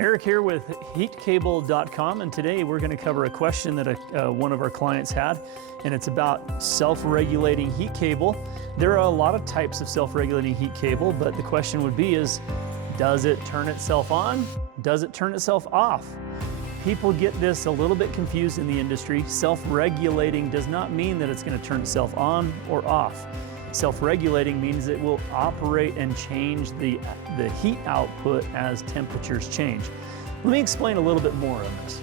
Eric here with heatcable.com, and today we're going to cover a question that one of our clients had, and it's about self-regulating heat cable. There are a lot of types of self-regulating heat cable, but the question would be does it turn itself on? Does it turn itself off? People get this a little bit confused in the industry. Self-regulating does not mean that it's going to turn itself on or off. Self-regulating means it will operate and change the heat output as temperatures change. Let me explain a little bit more on this.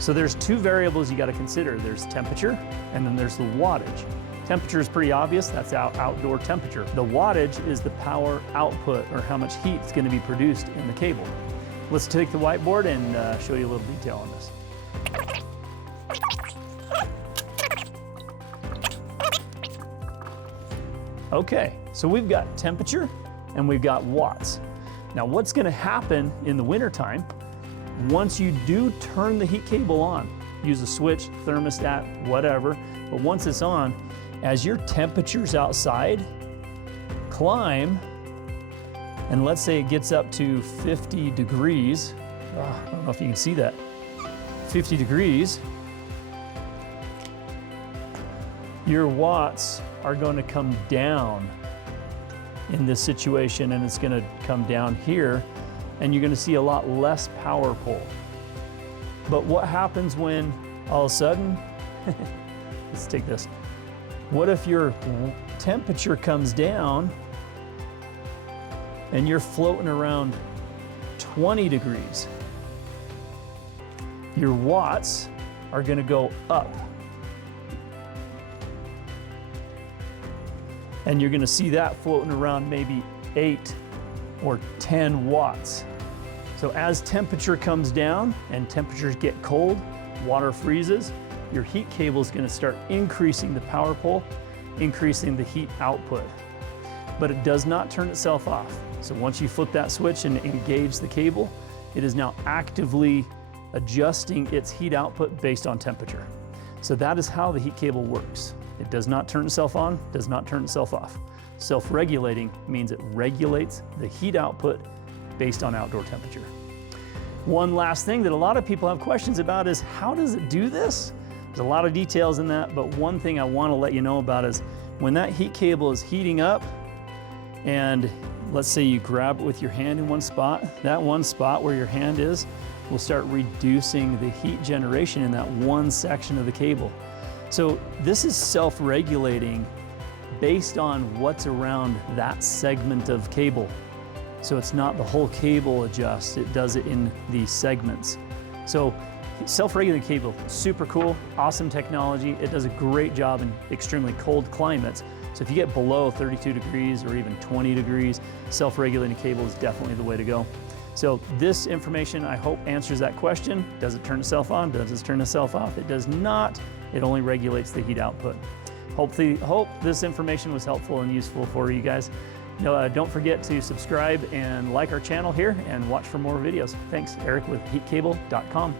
So there's two variables you got to consider. There's temperature and then there's the wattage. Temperature is pretty obvious, that's outdoor temperature. The wattage is the power output, or how much heat is going to be produced in the cable. Let's take the whiteboard and show you a little detail on this. Okay, so we've got temperature and we've got watts. Now what's going to happen in the wintertime, once you do turn the heat cable on, use a switch, thermostat, whatever, but once it's on, as your temperatures outside climb, and let's say it gets up to 50 degrees, I don't know if you can see that, 50 degrees, your watts are going to come down in this situation, and it's going to come down here, and you're going to see a lot less power pull. But what happens when all of a sudden, let's take this. What if your temperature comes down and you're floating around 20 degrees? Your watts are going to go up. And you're going to see that floating around maybe 8 or 10 watts. So as temperature comes down and temperatures get cold, water freezes, your heat cable is going to start increasing the power pull, increasing the heat output. But it does not turn itself off. So once you flip that switch and engage the cable, it is now actively adjusting its heat output based on temperature. So that is how the heat cable works. It does not turn itself on, does not turn itself off. Self-regulating means it regulates the heat output based on outdoor temperature. One last thing that a lot of people have questions about is, how does it do this? There's a lot of details in that, but one thing I want to let you know about is when that heat cable is heating up, and let's say you grab it with your hand in one spot, that one spot where your hand is will start reducing the heat generation in that one section of the cable. So this is self-regulating based on what's around that segment of cable. So it's not the whole cable adjusts, it does it in these segments. So self-regulating cable, super cool, awesome technology. It does a great job in extremely cold climates. So if you get below 32 degrees or even 20 degrees, self-regulating cable is definitely the way to go. So this information, I hope, answers that question. Does it turn itself on? Does it turn itself off? It does not. It only regulates the heat output. Hope this information was helpful and useful for you guys. Don't forget to subscribe and like our channel here and watch for more videos. Thanks. Eric with heatcable.com.